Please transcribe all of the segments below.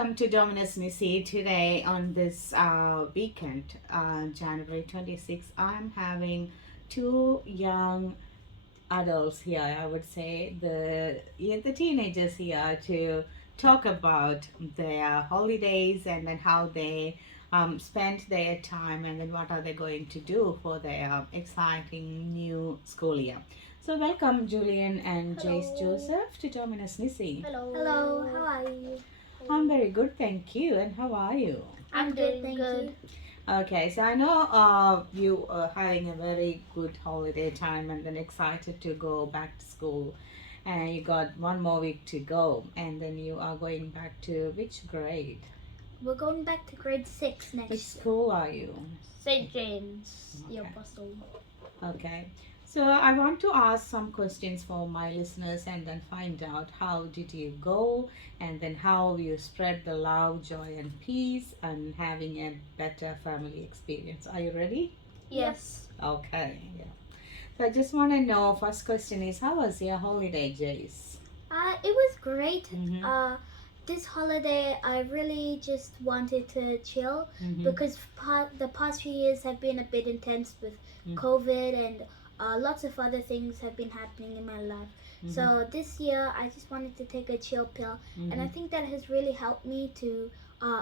welcome to Dominus Nisi. Today on this weekend, January 26th, I'm having two young adults here. I would say the teenagers here to talk about their holidays and then how they spent their time and then what are they going to do for their exciting new school year. So welcome Julian and Jayce Hello. Joseph to Dominus Nisi. Hello, how are you? I'm very good, thank you. And how are you? I'm good, thank you. Okay, so I know you are having a very good holiday time and then excited to go back to school. And you got one more week to go, and then you are going back to which grade? We're going back to grade 6 Which next year. school are you? St. James, the Okay. Apostle. Okay. So I want to ask some questions for my listeners and then find out how did you go and then how you spread the love, joy and peace and having a better family experience. Are you ready? Yes. Okay. Yeah. So I just want to know first question is how was your holiday, Jayce? It was great. Mm-hmm. This holiday, I really just wanted to chill Mm-hmm. because the past few years have been a bit intense with COVID and lots of other things have been happening in my life. Mm-hmm. So this year, I just wanted to take a chill pill, and I think that has really helped me to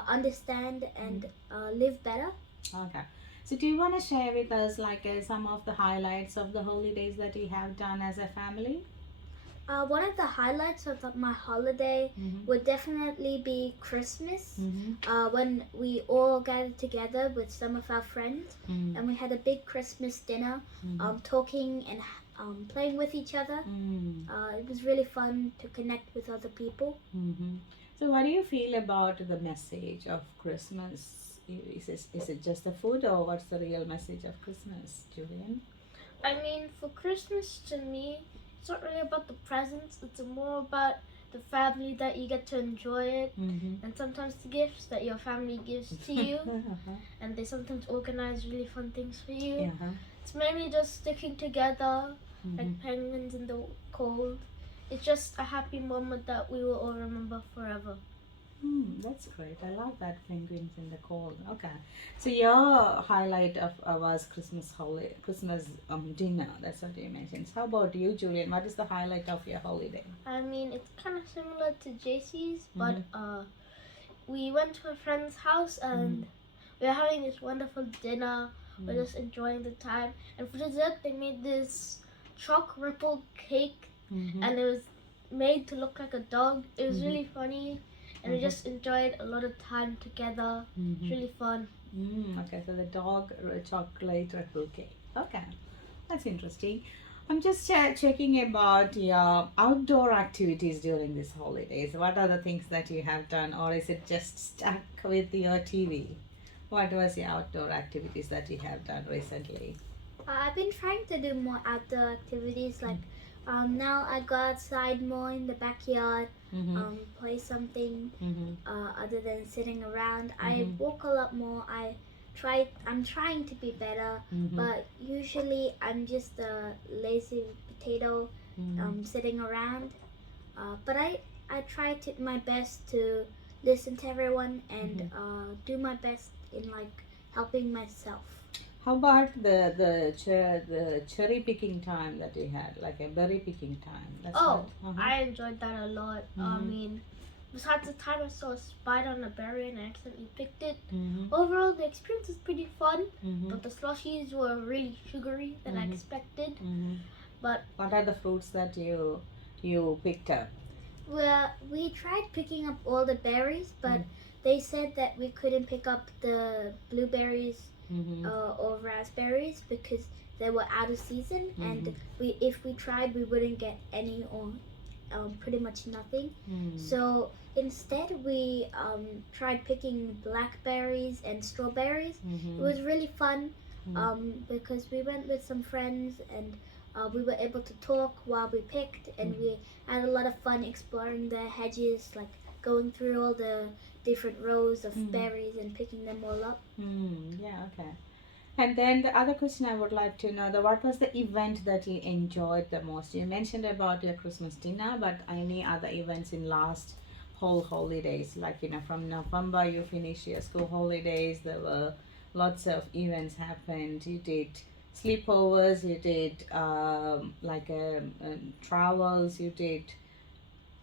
understand and live better. Okay. So do you want to share with us like some of the highlights of the holidays that you have done as a family? One of the highlights of my holiday would definitely be Christmas, when we all gathered together with some of our friends and we had a big Christmas dinner, talking and playing with each other. It was really fun to connect with other people. So what do you feel about the message of Christmas? Is it just the food or what's the real message of Christmas, Julian? I mean, for Christmas to me, it's not really about the presents. It's more about the family that you get to enjoy it, and sometimes the gifts that your family gives to you, and they sometimes organize really fun things for you. Yeah. It's mainly just sticking together like penguins in the cold. It's just a happy moment that we will all remember forever. That's great. I love that penguins in the cold. Okay, so your highlight of was Christmas dinner. That's what you mentioned. How about you, Julian? What is the highlight of your holiday? I mean, it's kind of similar to Jayce's, but we went to a friend's house and we were having this wonderful dinner. We're just enjoying the time. And for dessert, they made this chalk rippled cake, and it was made to look like a dog. It was really funny, and we just enjoyed a lot of time together. It's really fun. Okay, so the dog chocolate ripple cake. Okay, that's interesting. I'm just checking about your outdoor activities during these holidays. What are the things that you have done, or is it just stuck with your TV? What was the outdoor activities that you have done recently? I've been trying to do more outdoor activities like now I go outside more in the backyard, play something other than sitting around. I walk a lot more. I'm trying to be better, but usually I'm just a lazy potato sitting around. But I try my best to listen to everyone and do my best in like helping myself. How about the cherry picking time that you had, like a berry picking time? I enjoyed that a lot. I mean, besides the time I saw a spider on a berry and I accidentally picked it, overall the experience was pretty fun, but the slushies were really sugary than I expected. But what are the fruits that you picked up? Well, we tried picking up all the berries, but they said that we couldn't pick up the blueberries or raspberries because they were out of season, and if we tried, we wouldn't get any or pretty much nothing. So instead, we tried picking blackberries and strawberries. It was really fun because we went with some friends and we were able to talk while we picked, and we had a lot of fun exploring the hedges, like going through all the different rows of berries and picking them all up. Yeah, okay. And then the other question I would like to know, what was the event that you enjoyed the most? You mentioned about your Christmas dinner, but any other events in last whole holidays, like from November you finish your school holidays, there were lots of events happened. You did sleepovers, you did travels, you did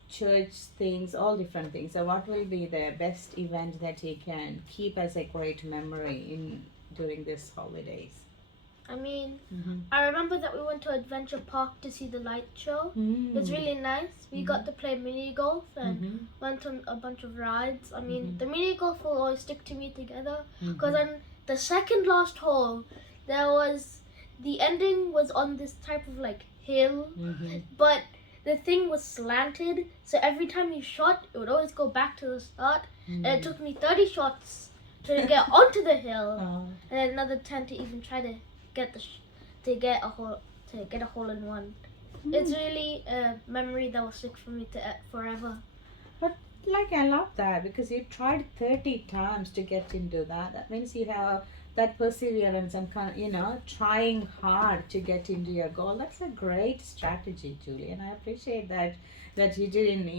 church things, all different things. So what will be the best event that you can keep as a great memory in during this holidays? I mean, Mm-hmm. I remember that we went to Adventure Park to see the light show. It was really nice. We got to play mini golf and Mm-hmm. went on a bunch of rides. I mean, Mhm. the mini golf will always stick to me together Mm-hmm. because on the second last hole, there was the ending was on this type of like hill, Mm-hmm. but the thing was slanted, so every time you shot, it would always go back to the start. And it took me 30 shots to get onto the hill, Oh. and then another 10 to even try to get get a hole in one. It's really a memory that will stick for me to forever. But I love that because you tried 30 times to get into that. That means you have that perseverance and trying hard to get into your goal. That's a great strategy, Julian. I appreciate that you didn't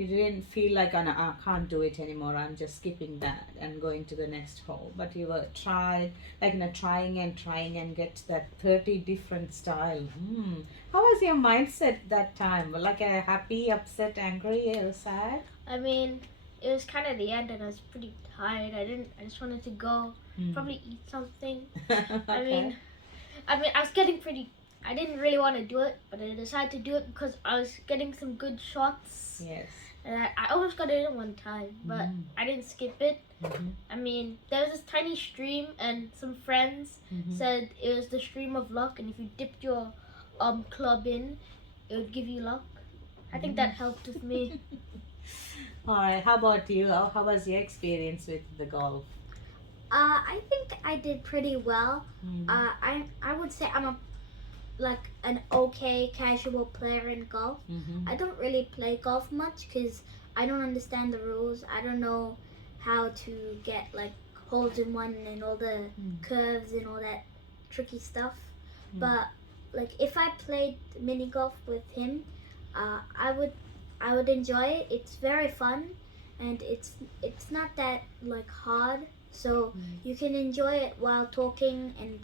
you didn't feel like, "Oh, no, I can't do it anymore. I'm just skipping that and going to the next hole." But you were trying and trying and get that 30 different style. How was your mindset that time? Like a happy, upset, angry, or sad? I mean, it was kind of the end, and I was pretty tired. I just wanted to go, probably eat something. Okay. I mean, I was getting pretty. I didn't really want to do it, but I decided to do it because I was getting some good shots. Yes. And I almost got it in one time, but I didn't skip it. Mhm. I mean, there was this tiny stream, and some friends said it was the stream of luck, and if you dipped your club in, it would give you luck. I think that helped with me. All right. How about you? How was your experience with the golf? I think I did pretty well. Mm. I would say I'm an okay casual player in golf. Mm-hmm. I don't really play golf much because I don't understand the rules. I don't know how to get like holes in one and all the curves and all that tricky stuff. But like if I played mini golf with him, I would enjoy it. It's very fun, and it's not that like hard. So you can enjoy it while talking and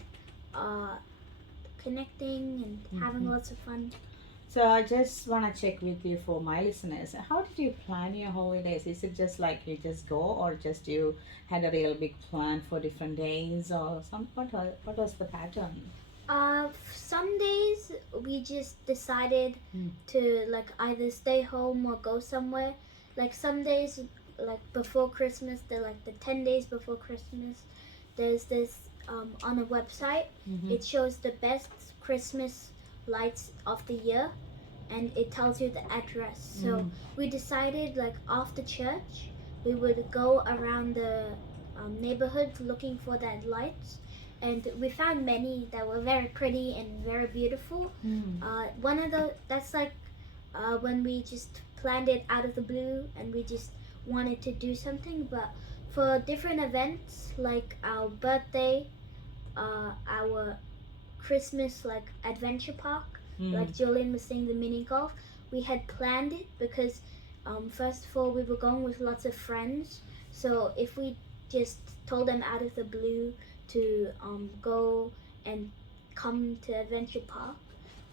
connecting and having lots of fun. So I just want to check with you for my listeners. How did you plan your holidays? Is it just like you just go, or just you had a real big plan for different days, or what was the pattern? Some days we just decided to like either stay home or go somewhere. Like some days, like before Christmas, the 10 days before Christmas, there's this on a website. It shows the best Christmas lights of the year, and it tells you the address. So we decided like after church, we would go around the neighborhood looking for that lights. And we found many that were very pretty and very beautiful. One of that's like when we just planned it out of the blue and we just wanted to do something. But for different events like our birthday, our Christmas like adventure park, like Julian was saying, the mini golf, we had planned it because first of all we were going with lots of friends. So if we just told them out of the blue to go and come to Adventure Park,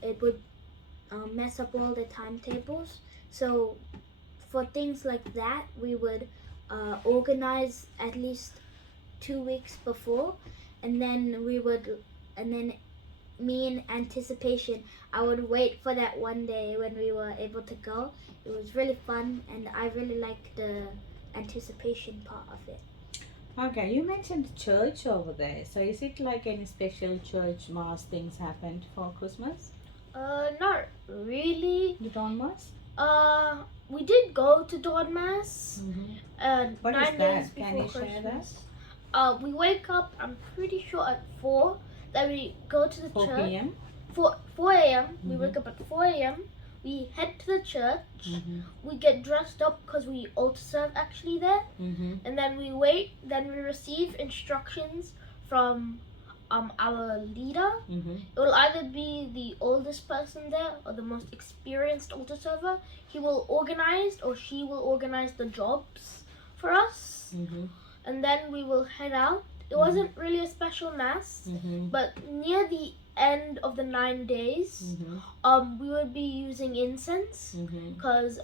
it would mess up all the timetables. So for things like that, we would organize at least 2 weeks before, and then me in anticipation, I would wait for that one day when we were able to go. It was really fun, and I really liked the anticipation part of it. Okay, you mentioned church over there. So is it like any special church mass things happened for Christmas? Not really. You don't mass? We did go to Dawn Mass. What 9 is days that? before Can you share that? Christmas. We wake up, I'm pretty sure at 4. Then we go to the 4 church. p.m. 4 a.m. We wake up at 4 a.m. We head to the church. We get dressed up because we altar serve actually there. And then we wait. Then we receive instructions from our leader. It will either be the oldest person there or the most experienced altar server. He will organize or she will organize the jobs for us, and then we will head out. It wasn't really a special mass, but near the end of the 9 days, we would be using incense because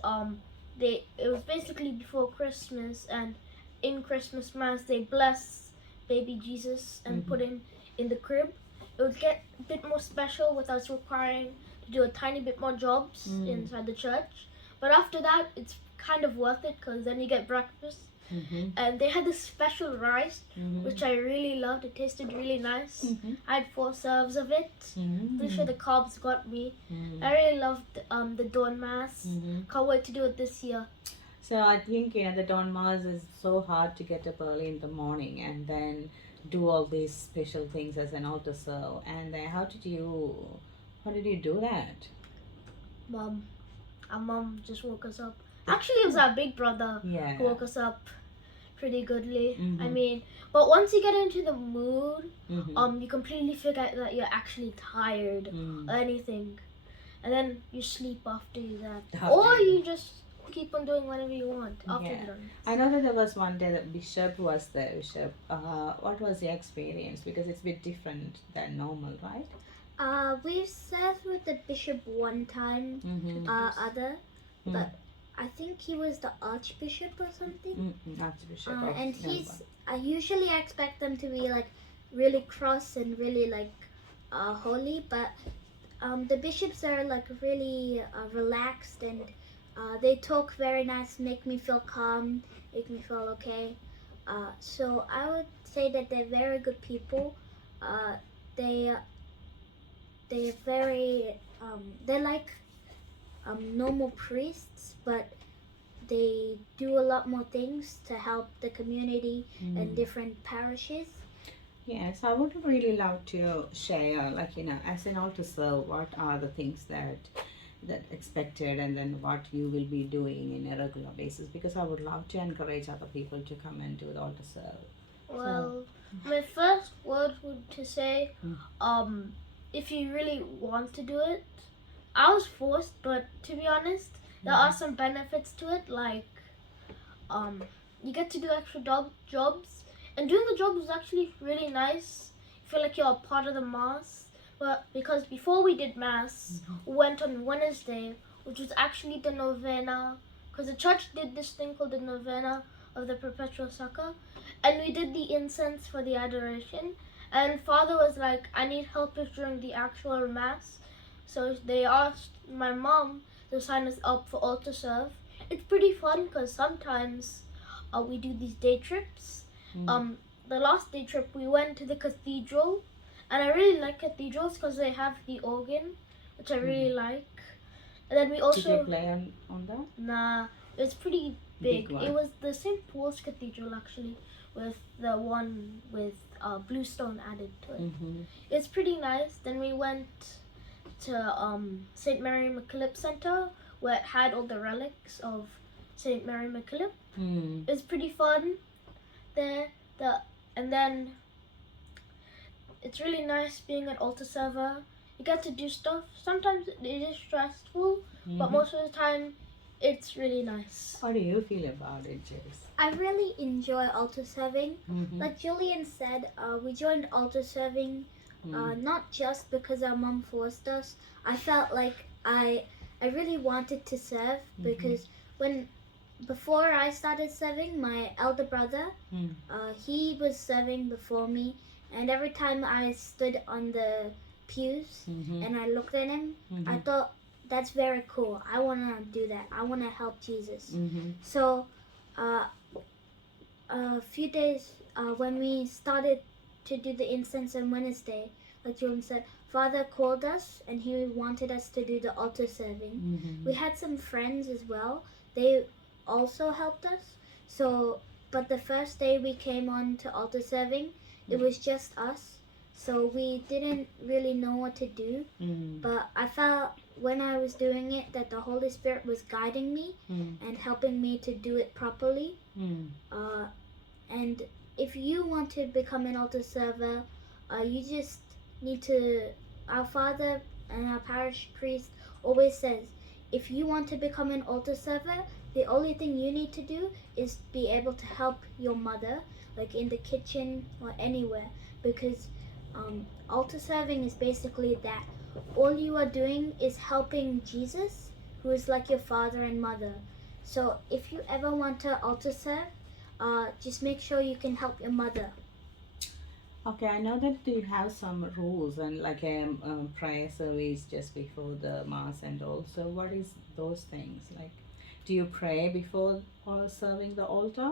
it was basically before Christmas, and in Christmas mass they bless baby Jesus and put him in the crib. It would get a bit more special with us requiring to do a tiny bit more jobs inside the church. But after that, it's kind of worth it because then you get breakfast. And they had this special rice, which I really loved. It tasted really nice. I had 4 serves of it. Pretty sure the carbs got me. I really loved the dawn mass. Can't wait to do it this year. So I think the dawn mass is so hard to get up early in the morning and then do all these special things as an altar serve. And then how did you do that? Our mom just woke us up. Actually, it was our big brother who woke us up pretty goodly. I mean, but once you get into the mood, you completely forget that you're actually tired or anything, and then you sleep after you that, or you just keep on doing whatever you want after you're done. I know that there was one day that Bishop was there. Bishop, what was the experience? Because it's a bit different than normal, right? We've served with the bishop one time, but I think he was the archbishop or something. Archbishop. And usually I expect them to be like really cross and really like holy, but the bishops are like really relaxed, and they talk very nice, make me feel calm, make me feel okay. So I would say that they're very good people. They're very they're like normal priests, but they do a lot more things to help the community and different parishes. Yes, I would really love to share, like, as an altar serve, what are the things that expected, and then what you will be doing in a regular basis, because I would love to encourage other people to come and do the altar serve. Well, my first word would to say, if you really want to do it, I was forced, but to be honest, there are some benefits to it, like you get to do extra jobs, and doing the job was actually really nice. You feel like you're a part of the mass. But because before we did mass, we went on Wednesday, which was actually the novena, because the church did this thing called the novena of the perpetual succor, and we did the incense for the adoration. And Father was like, I need helpers during the actual mass. So they asked my mom to sign us up for altar serve. It's pretty fun because sometimes we do these day trips. The last day trip we went to the cathedral, and I really like cathedrals because they have the organ, which I really like. And then we also... Did you play on that? Nah, it's pretty big. It was the St. Paul's Cathedral actually, with the one with bluestone added to it. It's pretty nice. Then we went to St. Mary MacKillop Center, where it had all the relics of St. Mary MacKillop. It was pretty fun there. And then it's really nice being an altar server. You get to do stuff. Sometimes it is stressful, but most of the time it's really nice. How do you feel about it, Jayce? I really enjoy altar serving. Like Julian said, we joined altar serving not just because our mom forced us. I felt like I really wanted to serve because before I started serving, my elder brother, he was serving before me, and every time I stood on the pews and I looked at him, I thought, that's very cool. I want to do that. I want to help Jesus. So a few days when we started to do the incense on Wednesday, like Julian said, Father called us and he wanted us to do the altar serving. We had some friends as well. They also helped us. So, but the first day we came on to altar serving, it was just us. So we didn't really know what to do. But I felt when I was doing it that the Holy Spirit was guiding me and helping me to do it properly. And if you want to become an altar server, You just need to. Our father and our parish priest always says, if you want to become an altar server, the only thing you need to do is be able to help your mother, like in the kitchen or anywhere, because altar serving is basically that. All you are doing is helping Jesus, who is like your father and mother. So if you ever want to altar serve, just make sure you can help your mother. Okay, I know that you have some rules and like a prayer service just before the mass and all. So what is those things like? Do you pray before serving the altar?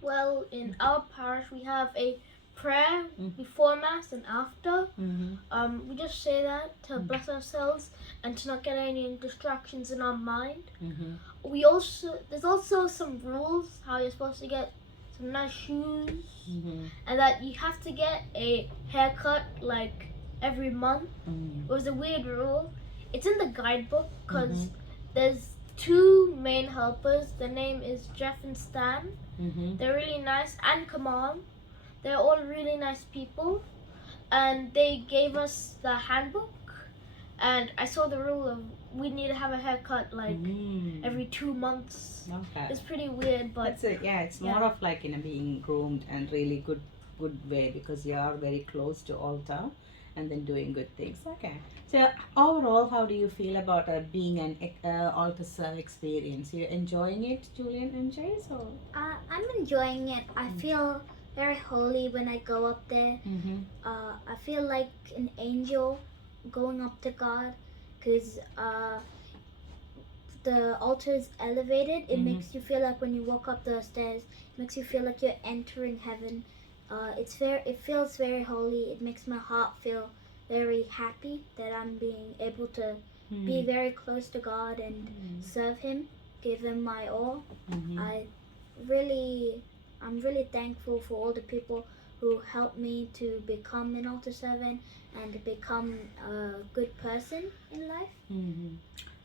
Well, in our parish, we have a prayer Mm. before Mass and after. Mm-hmm. We just say that to Mm. bless ourselves and to not get any distractions in our mind. Mm-hmm. There's also some rules how you're supposed to get some nice shoes, Mm-hmm. and that you have to get a haircut like every month. Mm-hmm. It was a weird rule. It's in the guidebook because Mm-hmm. there's two main helpers. Their name is Jeff and Stan. Mm-hmm. They're really nice, and Kamal. They're all really nice people, and they gave us the handbook. And I saw the rule of we need to have a haircut like every 2 months. Okay. It's pretty weird, but That's it. Yeah, it's more of like being groomed and really good way because you are very close to altar and then doing good things. Okay. So overall, how do you feel about being an altar serve experience? You enjoying it, Julian and Jayce? Or? I'm enjoying it. I feel very holy when I go up there. Mm-hmm. I feel like an angel going up to God, because the altar is elevated. It makes you feel like when you walk up the stairs, it makes you feel like you're entering heaven. It feels very holy. It makes my heart feel very happy that I'm being able to be very close to God and serve Him, give Him my all. Mm-hmm. I'm really thankful for all the people who helped me to become an altar servant and to become a good person in life. Mm-hmm.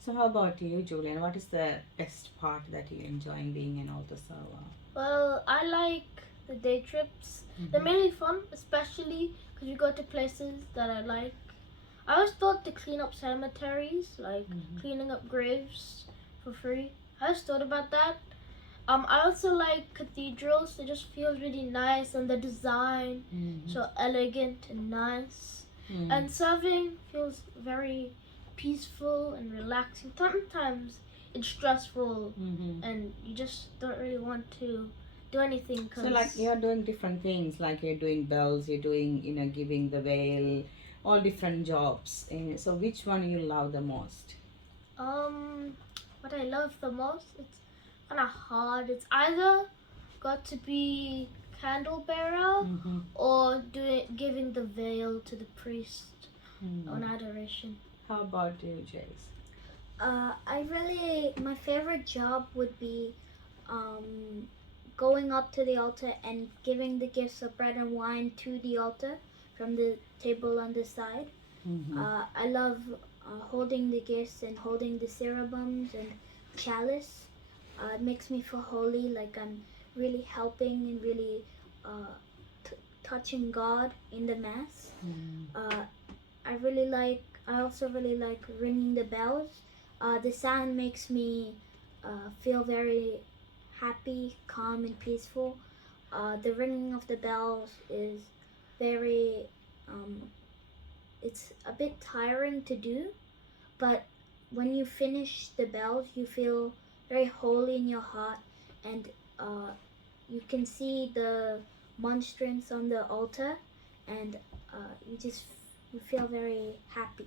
So how about you, Julian? What is the best part that you enjoying being an altar server? well, I like the day trips. They're mainly fun, especially because we go to places that I like. I always thought to clean up cemeteries, like cleaning up graves for free. I always thought about that. I also like cathedrals. They just feel really nice, and the design so elegant and nice. And serving feels very peaceful and relaxing. Sometimes it's stressful, and you just don't really want to do anything. So like you're doing different things, like you're doing bells, you're doing giving the veil, all different jobs. So which one you love the most? What I love the most, it's kind of hard. It's either got to be candle bearer or giving the veil to the priest on adoration. How about you, Jayce? My favorite job would be going up to the altar and giving the gifts of bread and wine to the altar from the table on the side. I love holding the gifts and holding the cherubim's and chalice. It makes me feel holy, like I'm really helping and really touching God in the Mass. I also really like ringing the bells. The sound makes me feel very happy, calm, and peaceful. The ringing of the bells is very, it's a bit tiring to do, but when you finish the bells, you feel very holy in your heart, and you can see the monstrance on the altar, and you feel very happy.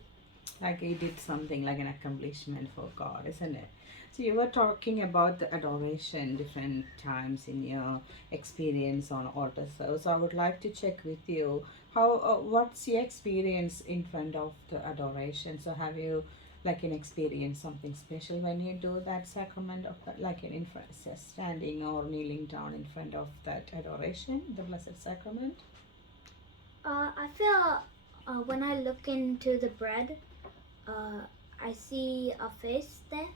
Like you did something like an accomplishment for God, isn't it? So you were talking about the adoration different times in your experience on altar. So I would like to check with you how what's your experience in front of the adoration? So have you like an experience something special when you do that sacrament of that, like in front, standing or kneeling down in front of that adoration, the Blessed Sacrament? I feel when I look into the bread, I see a face there.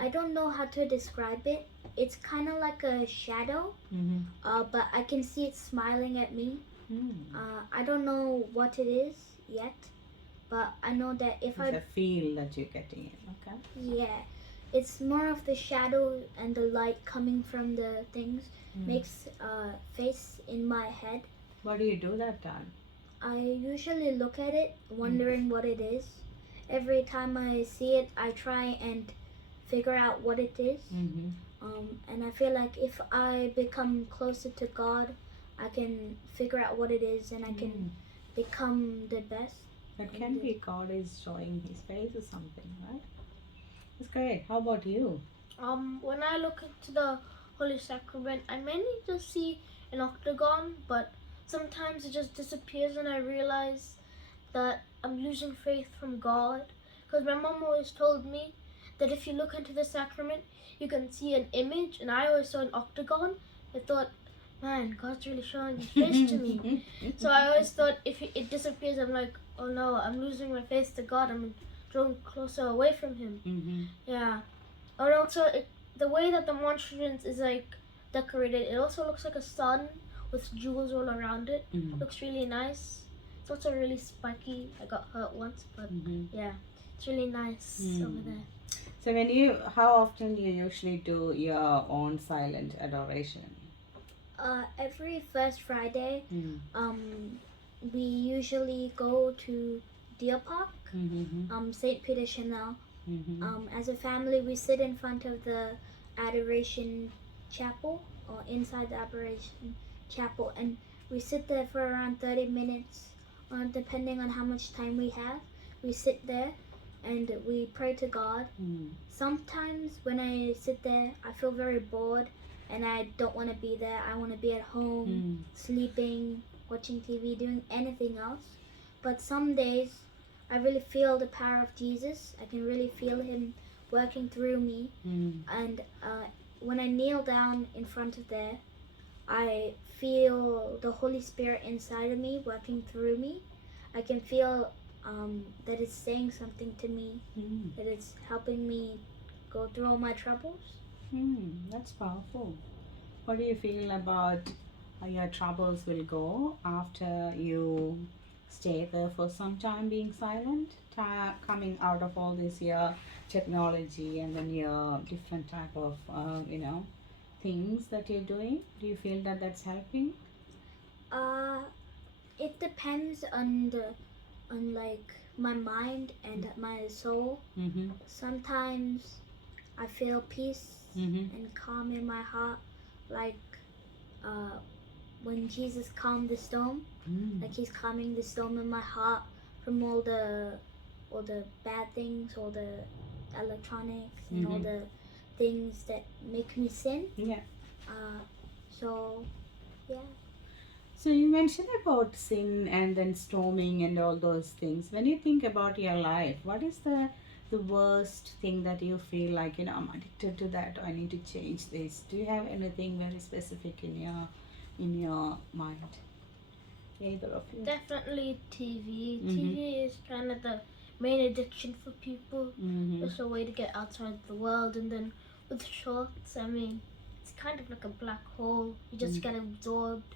I don't know how to describe it. It's kind of like a shadow, but I can see it smiling at me. I don't know what it is yet, but I know that if It's a feel that you're getting it. Okay. yeah, it's more of the shadow and the light coming from the things makes a face in my head. What do you do that time? I usually look at it, wondering what it is. Every time I see it, I try and figure out what it is. And I feel like if I become closer to God, I can figure out what it is and I can become the best. That can be God is showing His face or something, right? That's great. How about you? When I look into the Holy Sacrament, I mainly just see an octagon, but sometimes it just disappears and I realize that I'm losing faith from God. Because my mom always told me that if you look into the sacrament, you can see an image, and I always saw an octagon. I thought, man, God's really showing His face to me. So I always thought if it disappears, I'm like, oh no, I'm losing my faith to God. I'm drawing closer away from Him. Yeah. And also, the way that the monstrance is like decorated, it also looks like a sun with jewels all around it. Looks really nice. It's also really spiky. I got hurt once, but yeah, it's really nice over there. So how often you usually do your own silent adoration? Every first Friday, we usually go to Deer Park, St. Peter Chanel. As a family, we sit in front of the Adoration Chapel or inside the Adoration Chapel, and we sit there for around 30 minutes, depending on how much time we have. We sit there and we pray to God. Sometimes when I sit there, I feel very bored and I don't want to be there. I want to be at home, sleeping, watching TV, doing anything else. But some days, I really feel the power of Jesus. I can really feel Him working through me. And when I kneel down in front of there, I feel the Holy Spirit inside of me working through me. I can feel that it's saying something to me, that it's helping me go through all my troubles. That's powerful. What do you feel about how your troubles will go after you stay there for some time being silent, coming out of all this your technology and then your different type of things that you're doing? Do you feel that that's helping? It depends on like my mind and my soul. Sometimes I feel peace and calm in my heart, like when Jesus calmed the storm, like He's calming the storm in my heart from all the bad things, all the electronics and all the things that make me sin. So yeah. So you mentioned about sin and then storming and all those things. When you think about your life, what is the worst thing that you feel like, I'm addicted to that, or I need to change this? Do you have anything very specific in your mind? Either of you? Definitely TV. TV is kind of the main addiction for people. It's a way to get outside the world. And then with shorts, I mean, it's kind of like a black hole. You just get absorbed.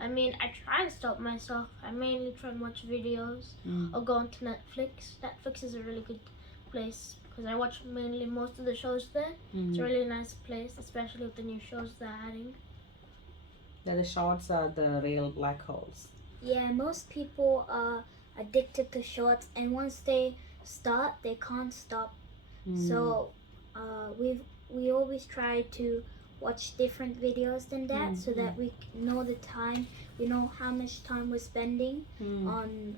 I mean, I try to stop myself. I mainly try and watch videos or go onto Netflix. Netflix is a really good place because I watch mainly most of the shows there. It's a really nice place, especially with the new shows they're adding. The shorts are the real black holes. Yeah, most people are addicted to shorts, and once they start, they can't stop. So we always try to watch different videos than that, so that we know the time, we know how much time we're spending on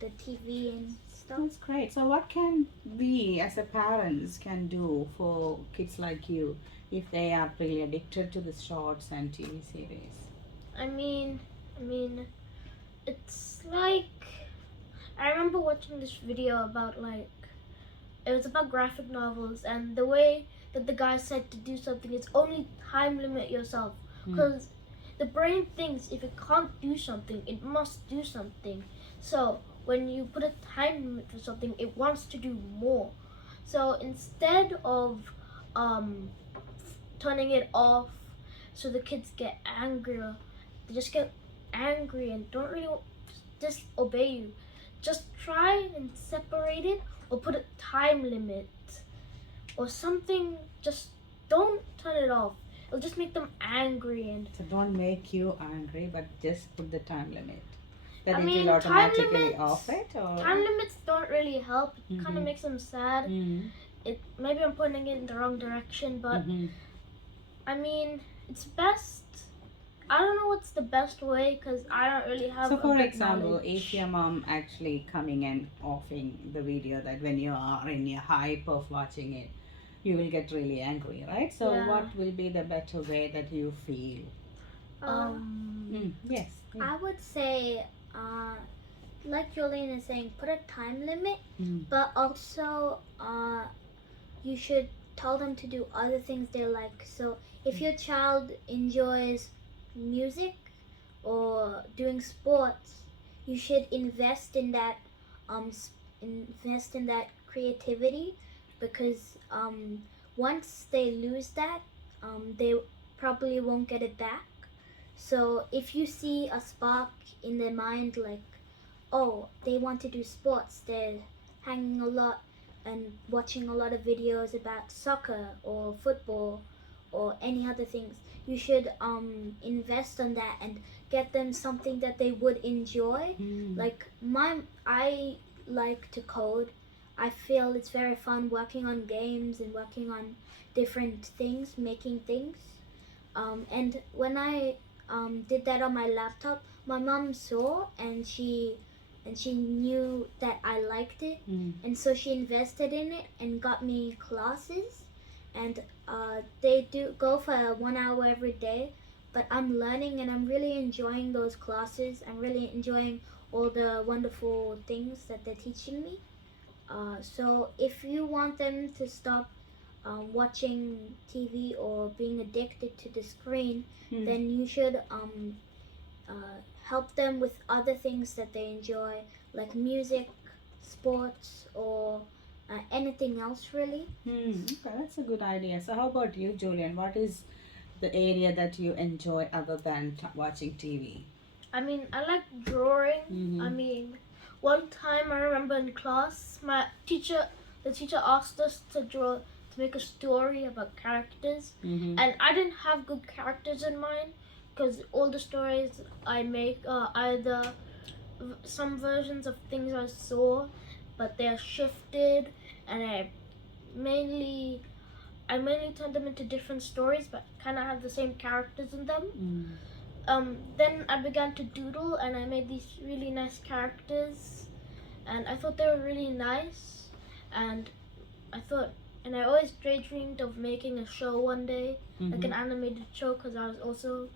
the TV and stuff. That's great. So what can we as a parents can do for kids like you if they are really addicted to the shorts and TV series? I mean, it's like, I remember watching this video about it was about graphic novels, and the way that the guy said to do something is only time limit yourself, because the brain thinks if it can't do something, it must do something. So when you put a time limit for something, it wants to do more. So instead of turning it off so the kids get angrier, they just get angry and don't really disobey you, just try and separate it or put a time limit or something. Just don't turn it off. It'll just make them angry. And So don't make you angry, but just put the time limit. That I it mean, will time automatically limits. off it, or Time limits don't really help. It kind Mhm. of makes them sad. It maybe I'm putting it in the wrong direction, but I mean, it's best. I don't know what's the best way because I don't really have So, a for good example, knowledge. if your mom actually coming and offing the video, that when you are in your hype of watching it, you will get really angry, right? So, Yeah. what will be the better way that you feel? Yes. I would say, like Julian is saying, put a time limit, but also you should tell them to do other things they like. So if your child enjoys music or doing sports, you should um, invest in that creativity, because once they lose that, they probably won't get it back. So if you see a spark in their mind, like, oh, they want to do sports, they're hanging a lot and watching a lot of videos about soccer or football or any other things, you should invest on that and get them something that they would enjoy. Like I like to code. I feel it's very fun working on games and working on different things, making things. And when I did that on my laptop, my mom saw, and she knew that I liked it, and so she invested in it and got me classes, and they do go for 1 hour every day. But I'm learning and I'm really enjoying those classes. I'm really enjoying all the wonderful things that they're teaching me. So if you want them to stop watching TV or being addicted to the screen, then you should help them with other things that they enjoy, like music, sports, or anything else really. Okay, that's a good idea. So, how about you, Julian? What is the area that you enjoy other than watching TV? I mean, I like drawing. I mean, one time I remember in class, the teacher asked us to make a story about characters, and I didn't have good characters in mind because all the stories I make are either some versions of things I saw, but they're shifted, and mainly I mainly turn them into different stories, but kind of have the same characters in them. Then I began to doodle, and I made these really nice characters, and I thought they were really nice, and I thought, and I always daydreamed of making a show one day, like an animated show, because I was also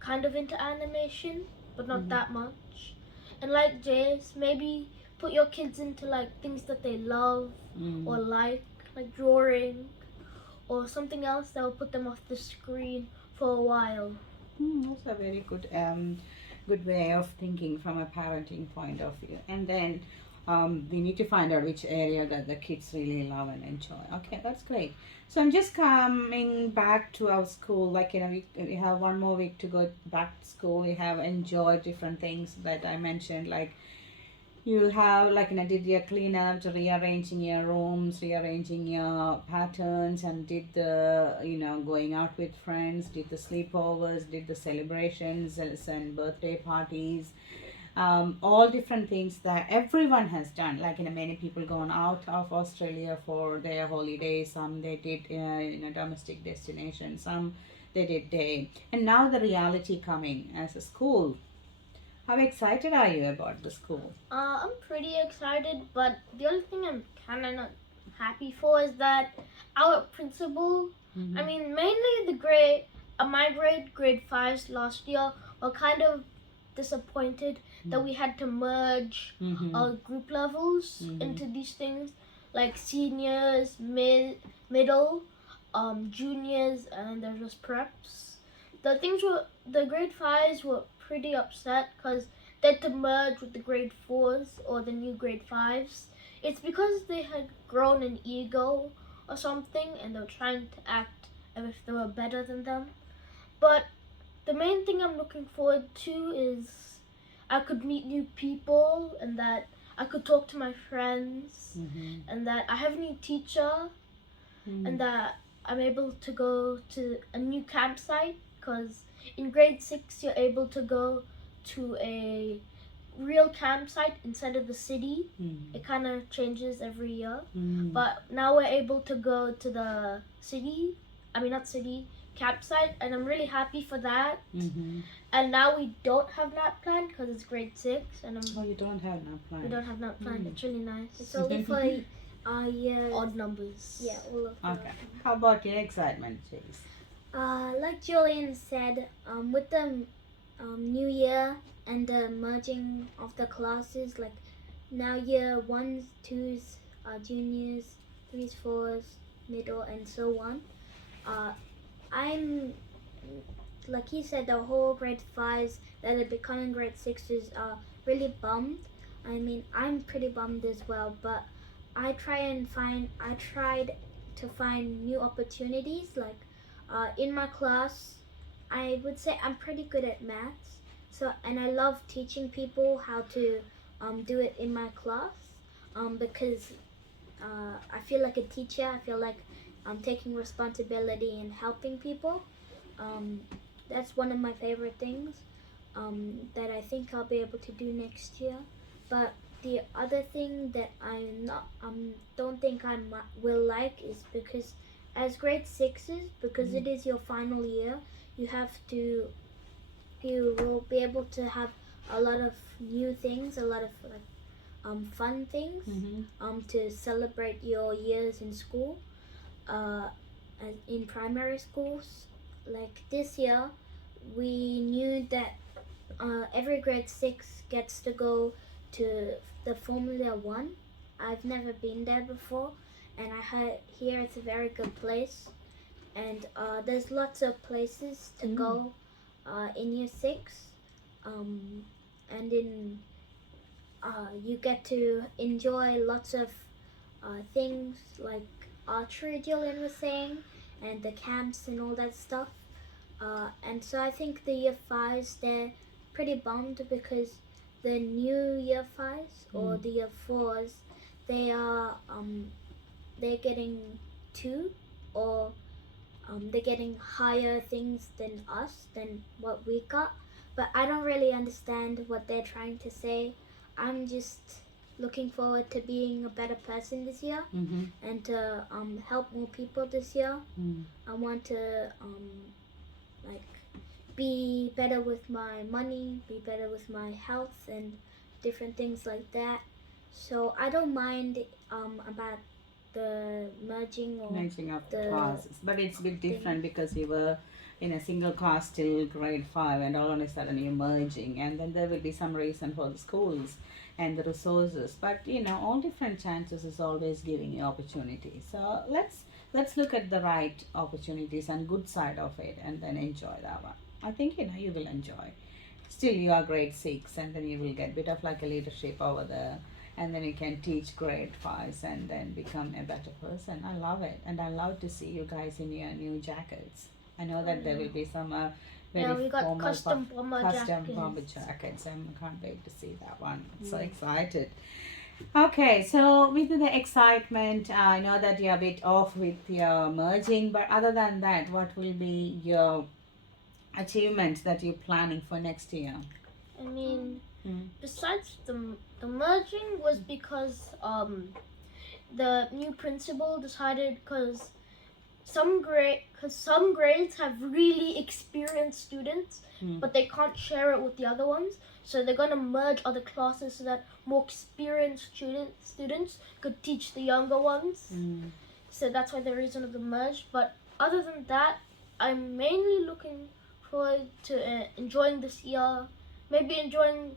kind of into animation, but not that much. And like Jayce, maybe put your kids into like things that they love or like drawing, or something else that will put them off the screen for a while. That's a very good way of thinking from a parenting point of view. And then we need to find out which area that the kids really love and enjoy. Okay, that's great. So I'm just coming back to our school. Like, we have 1 more week to go back to school. We have enjoyed different things that I mentioned, like you have, like, did your cleanup, rearranging your rooms, rearranging your patterns, and did the, going out with friends, did the sleepovers, did the celebrations and birthday parties, all different things that everyone has done. Like, many people gone out of Australia for their holidays. Some they did domestic destinations. Some they did day. And now the reality coming as a school. How excited are you about the school? I'm pretty excited, but the only thing I'm kind of not happy for is that our principal, I mean, mainly my grade 5s last year, were kind of disappointed that we had to merge our group levels into these things, like seniors, middle, juniors, and there was preps. The grade 5s were pretty upset because they had to merge with the grade 4s or the new grade 5s. It's because they had grown an ego or something, and they were trying to act as if they were better than them. But the main thing I'm looking forward to is I could meet new people and that I could talk to my friends and that I have a new teacher and that I'm able to go to a new campsite because in grade 6 you're able to go to a real campsite instead of the city. It kind of changes every year, but now we're able to go to the city, not city, campsite, and I'm really happy for that. And now we don't have nap plan because it's grade 6 and Oh, you don't have nap plan. we don't have nap plan. It's really nice. It's only for years. Odd numbers. Yeah, all of Okay. How about your excitement, Jayce? Like Julian said, with the new year and the merging of the classes, like now year 1s, 2s, juniors, 3s, 4s, middle, and so on. I'm, like he said, the whole grade 5s that are becoming grade 6s are really bummed. I mean, I'm pretty bummed as well, but I tried to find new opportunities. Like in my class, I would say I'm pretty good at maths. And I love teaching people how to do it in my class because I feel like a teacher. I feel like I'm taking responsibility and helping people. That's one of my favorite things that I think I'll be able to do next year. But the other thing that don't think I will like is because as grade 6s, because it is your final year, you will be able to have a lot of new things, a lot of fun things to celebrate your years in school, in primary schools. Like this year, we knew that every grade 6 gets to go to the Formula 1. I've never been there before, and I hear it's a very good place. And there's lots of places to go in year 6, and you get to enjoy lots of things like archery, Julian was saying, and the camps and all that stuff. And so I think the year 5s, they're pretty bummed because the new year 5s or the year 4s, they're getting 2 or they're getting higher things than us, than what we got. But I don't really understand what they're trying to say. I'm just looking forward to being a better person this year and to help more people this year. I want to be better with my money, be better with my health and different things like that. So I don't mind about the merging of the classes, but it's a bit different because you were in a single class till grade 5 and all of a sudden you're merging, and then there will be some reason for the schools and the resources, but all different chances is always giving you opportunities. So let's look at the right opportunities and good side of it and then enjoy that one. I think you will enjoy. Still you are grade 6 and then you will get a bit of like a leadership over there, and then you can teach grade 5s and then become a better person. I love it, and I love to see you guys in your new jackets. I know that there will be some very we got formal custom bomber jackets, and I can't wait to see that one. I'm so excited. Okay, so with the excitement, I know that you're a bit off with your merging, but other than that, what will be your achievements that you're planning for next year? I mean, besides the merging was because the new principal decided because some grades have really experienced students, but they can't share it with the other ones. So they're gonna merge other classes so that more experienced students could teach the younger ones. So that's why the reason of the merge. But other than that, I'm mainly looking forward to enjoying this year. Maybe enjoying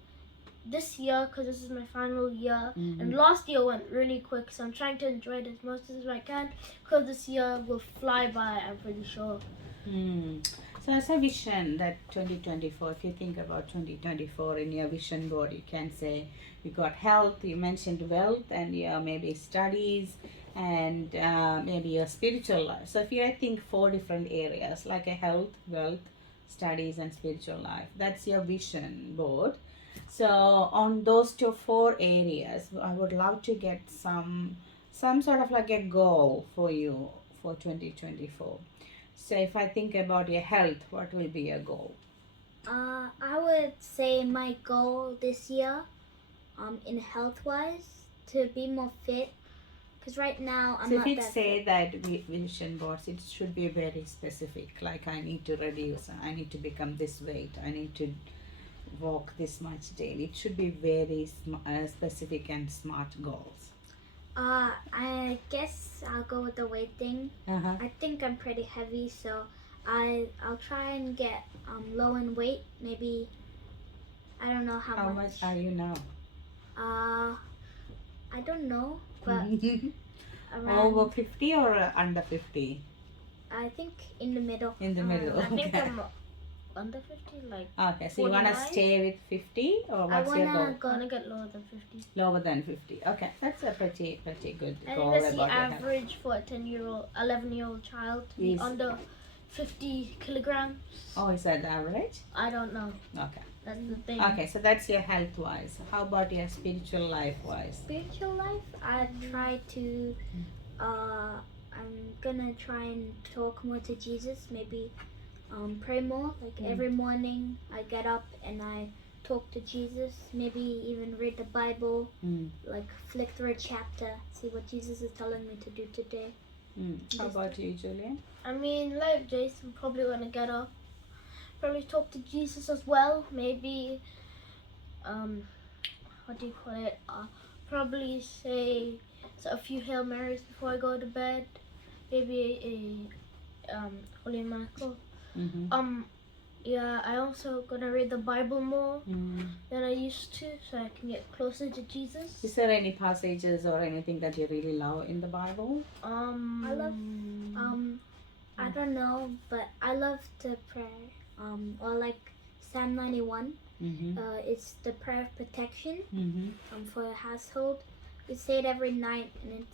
this year because this is my final year, and last year went really quick, so I'm trying to enjoy it as much as I can because this year will fly by, I'm pretty sure. So as a vision that 2024, if you think about 2024 in your vision board, you can say you got health, you mentioned wealth, and your maybe studies, and maybe your spiritual life. So if you think 4 different areas like a health, wealth, studies and spiritual life. That's your vision board. So on those four areas, I would love to get some sort of like a goal for you for 2024. So if I think about your health, what will be your goal? I would say my goal this year, in health wise, to be more fit. Because right now I'm So if not it that say fit. that vision boards, it should be very specific. Like I need to reduce, I need to become this weight, I need to walk this much daily. It should be very specific and smart goals. I guess I'll go with the weight thing. Uh-huh. I think I'm pretty heavy, so I'll try and get low in weight. Maybe I don't know how How much. much are you now? I don't know, but Over around 50 or under 50? I think in the middle. In the middle. I think Okay. I'm under 50, like Okay, so you want to 49? stay with 50 or I what's your wanna goal? I'm gonna get lower than 50. Lower than 50. Okay, that's a pretty good I goal think that's the about your health. average for a 11-year-old child to be Yes. under 50 kilograms. Oh, is that the average? I don't know. Okay. That's the thing. Okay, so that's your health wise. How about your spiritual life wise? Spiritual life, I try to. I'm gonna try and talk more to Jesus. Maybe pray more. Like every morning, I get up and I talk to Jesus. Maybe even read the Bible. Mm. Like flick through a chapter, see what Jesus is telling me to do today. How about you, Julian? I mean, like Jayce, I'm probably gonna get up, probably talk to Jesus as well. Maybe, what do you call it? Probably say a few Hail Marys before I go to bed. Maybe a Holy Michael. Mm-hmm. Yeah, I also gonna read the Bible more Mm. than I used to, so I can get closer to Jesus. Is there any passages or anything that you really love in the Bible? I love I don't know, but I love to pray. Or like Psalm 91. Mm-hmm. It's the prayer of protection. Mm-hmm. For a household. We say it every night, and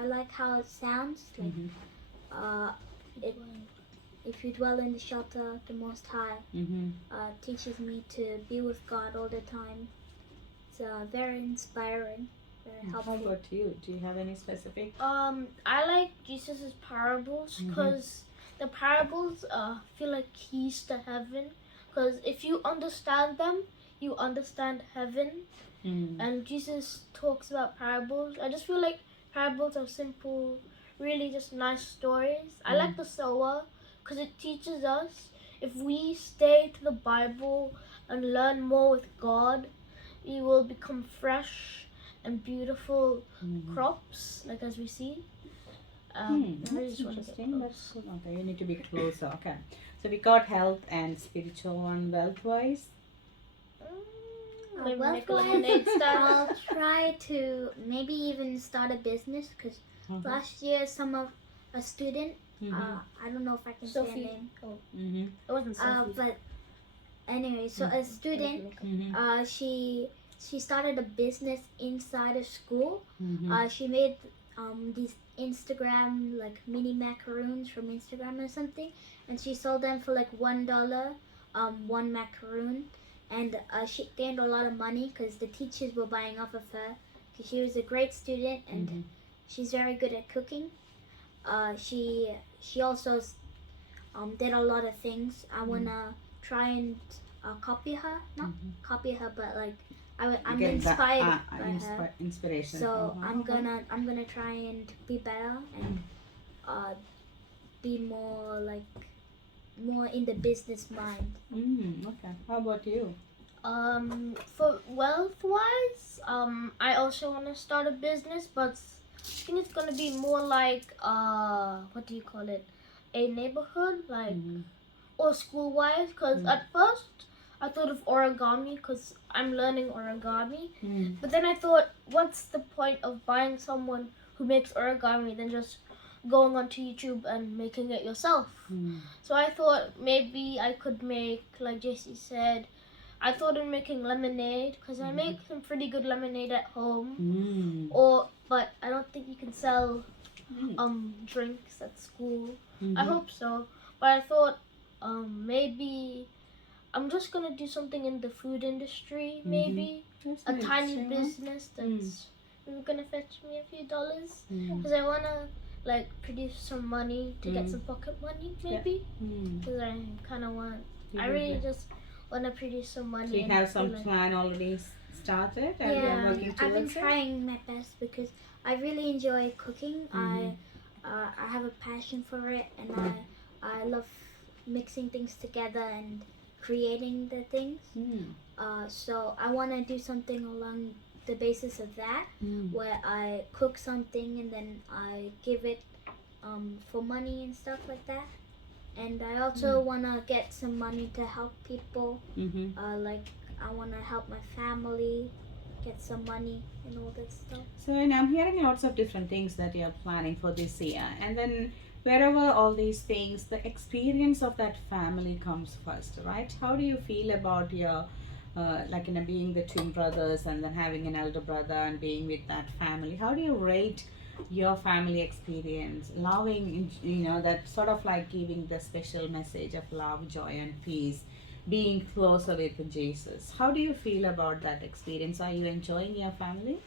I like how it sounds. Like Mm-hmm. if you dwell in the shelter of the Most High, Mm-hmm. teaches me to be with God all the time. It's very inspiring, very How helpful. about you? Do you have any specific? I like Jesus' parables because the parables feel like keys to heaven. Because if you understand them, you understand heaven. And Jesus talks about parables. I just feel like parables are simple, really just nice stories. I like the sower because it teaches us if we stay to the Bible and learn more with God, we will become fresh and beautiful crops, like as we see. I really That's just wanna get interesting. close. That's good. Okay, you need to be closer. Okay, so we got health and spiritual and wealth wise. Maybe make a Wealth-wise, lemonade stand. I'll try to maybe even start a business because last year a student, I don't know if I can say her Sophie. name. Mm-hmm. It wasn't Sophie. But anyway, so a student, Mm-hmm. she started a business inside a school. Mm-hmm. She made these Instagram like mini macaroons from Instagram or something, and she sold them for like $1, one macaroon, and she gained a lot of money because the teachers were buying off of her because she was a great student and she's very good at cooking. She also did a lot of things. I wanna try and copy her, not copy her, but like I'm Get that, inspired by her. inspiration. So I'm gonna try and be better and be more in the business mind. Okay. How about you? For wealth wise, I also want to start a business, but I think it's gonna be more like what do you call it? A neighborhood, like or school wise. Cause at first I thought of origami, cause I'm learning origami. But then I thought, what's the point of buying someone who makes origami than just going onto YouTube and making it yourself? So I thought maybe I could make, like Jayce said, I thought of making lemonade because I make some pretty good lemonade at home. But I don't think you can sell drinks at school. I hope so. But I thought maybe I'm just gonna do something in the food industry. Mm-hmm. Maybe That's a an tiny interesting one. business that's maybe gonna fetch me a few dollars. Mm. Because I wanna like produce some money to get some pocket money. Maybe Mm. because I kind of want. You I would really like- just wanna produce some money. So you and have some feel like, plan already started and Yeah, you're working I've been towards it? trying my best because I really enjoy cooking. Mhm. I have a passion for it, and I love mixing things together and creating the things. Mm. So I want to do something along the basis of that, Mm. where I cook something and then I give it for money and stuff like that. And I also want to get some money to help people. Mm-hmm. Like I want to help my family get some money and all that stuff. So, and I'm hearing lots of different things that you're planning for this year. And then, wherever all these things, the experience of that family comes first, right? How do you feel about your, like, being the twin brothers and then having an elder brother and being with that family? How do you rate your family experience? Loving, that sort of like giving the special message of love, joy, and peace, being closer with Jesus. How do you feel about that experience? Are you enjoying your family?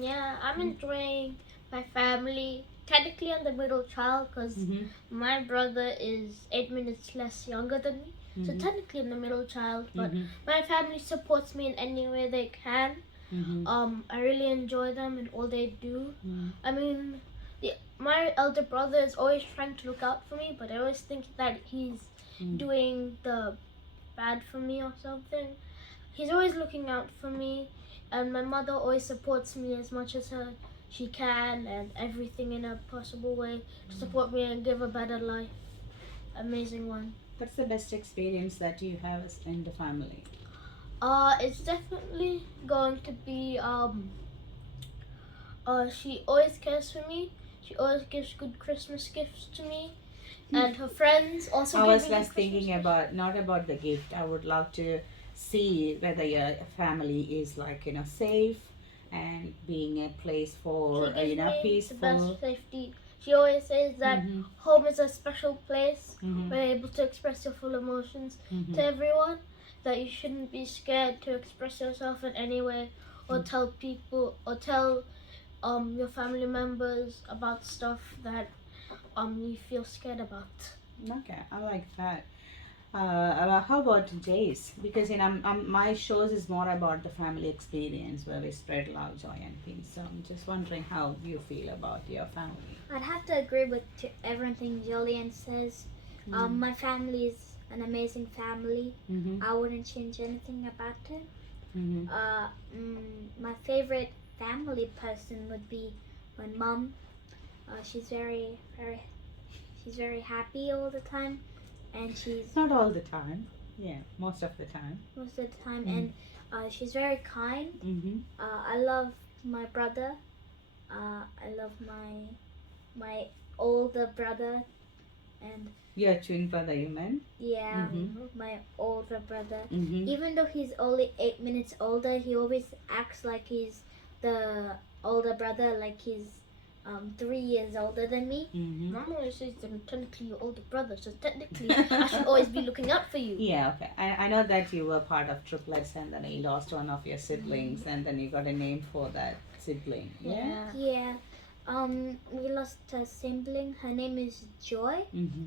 yeah, I'm enjoying my family. Technically, I'm the middle child because Mm-hmm. my brother is 8 minutes less younger than me. So Mm-hmm. technically, I'm the middle child, but Mm-hmm. my family supports me in any way they can. Mm-hmm. I really enjoy them and all they do. Mm-hmm. I mean, my elder brother is always trying to look out for me, but I always think that he's doing the bad for me or something. He's always looking out for me, and my mother always supports me as much as she can and everything in a possible way to support me and give a better life. Amazing one. What's the best experience that you have in the family? It's definitely going to be she always cares for me. She always gives good Christmas gifts to me, and her friends also I give was me less good Christmas thinking gifts. about not about the gift. I would love to see whether your family is like safe and being a place for She gives me the peaceful. best safety. She always says that Mm-hmm. home is a special place Mm-hmm. where you're able to express your full emotions Mm-hmm. to everyone. That you shouldn't be scared to express yourself in any way, or tell people, or tell your family members about stuff that you feel scared about. Okay, I like that. How about Jayce? Because my shows is more about the family experience where we spread love, joy, and peace. So I'm just wondering how you feel about your family. I'd have to agree with everything Julian says. My family is an amazing family. Mm-hmm. I wouldn't change anything about it. Mm-hmm. My favorite family person would be my mom. She's she's very happy all the time, and she's Not all the time. Yeah, most of the time. most of the time, and she's very kind. Mm-hmm. I love my brother. I love my older brother, and Your twin brother, you meant? yeah, Mhm. my older brother. Mm-hmm. Even though he's only 8 minutes older, he always acts like he's the older brother, like he's 3 years older than me. Mm-hmm. Mom always says that I'm technically your older brother, so technically I should always be looking out for you. Yeah, okay. I know that you were part of triplets and then you lost one of your siblings and then you got a name for that sibling. Yeah? Yeah. We lost a sibling. Her name is Joy. Mm-hmm.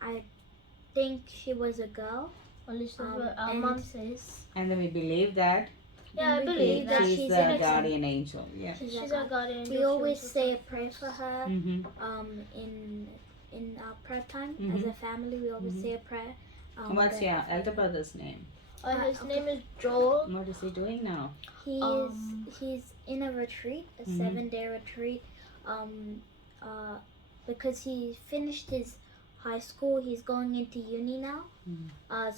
I think she was a girl. At least that's what our and- mom says. And then we believe that Yeah, I we believe that. she's she's the innocent. guardian angel. Yeah. She's our guardian. We always say a prayer for her. Mm-hmm. In our prayer time as Mhm. a family, we always say a prayer. What's that your elder brother's name? His name is Joel. What is he doing now? He's in a retreat, a Mhm. 7-day retreat. Because he finished his high school, he's going into uni now.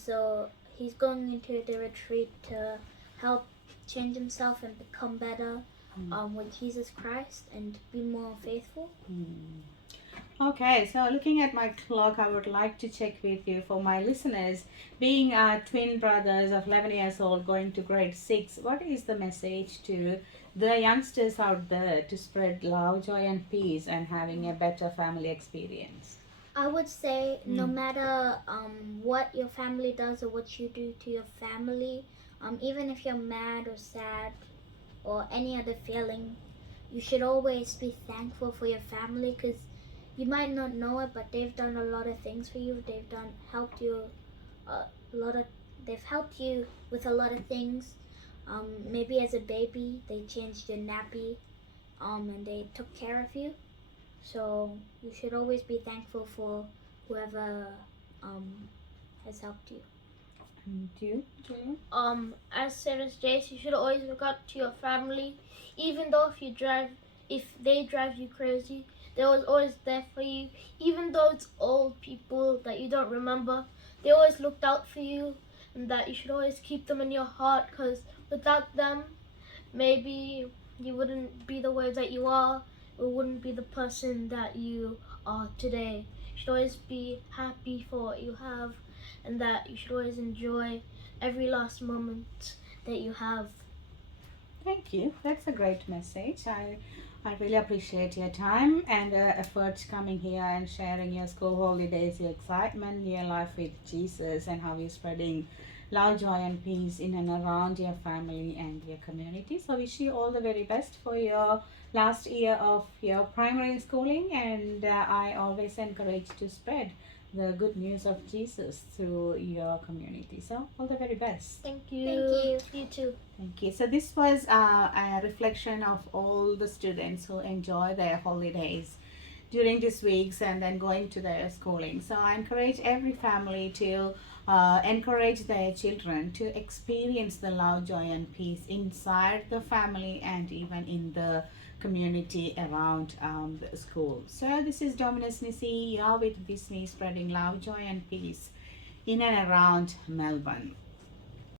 So he's going into the retreat to help change himself and become better with Jesus Christ and be more faithful. Okay, so looking at my clock, I would like to check with you for my listeners. Being twin brothers of 11 years old going to grade 6, what is the message to the youngsters out there to spread love, joy, and peace and having a better family experience? I would say no matter what your family does or what you do to your family, even if you're mad or sad or any other feeling, you should always be thankful for your family because you might not know it, but they've done a lot of things for you. They've done helped you a lot of. They've helped you with a lot of things. Maybe as a baby, they changed your nappy, and they took care of you. So you should always be thankful for whoever has helped you. And you, Julian? As same as Jayce, you should always look out to your family, even though if they drive you crazy, they're always there for you. Even though it's old people that you don't remember, they always looked out for you, and that you should always keep them in your heart. Cause without them, maybe you wouldn't be the way that you are, or wouldn't be the person that you are today. You should always be happy for what you have, and that you should always enjoy every last moment that you have. Thank you. That's a great message. I really appreciate your time and efforts coming here and sharing your school holidays, your excitement, your life with Jesus, and how you're spreading love, joy, and peace in and around your family and your community. So, wish you all the very best for your last year of your primary schooling, and I always encourage to spread the good news of Jesus through your community. So, all the very best. Thank you. Thank you. You too. Thank you. So this was a reflection of all the students who enjoy their holidays during these weeks and then going to their schooling. So I encourage every family to encourage their children to experience the love, joy, and peace inside the family and even in the community around the school. So this is Dominus Nisi, you are with Disney, spreading love, joy, and peace in and around Melbourne.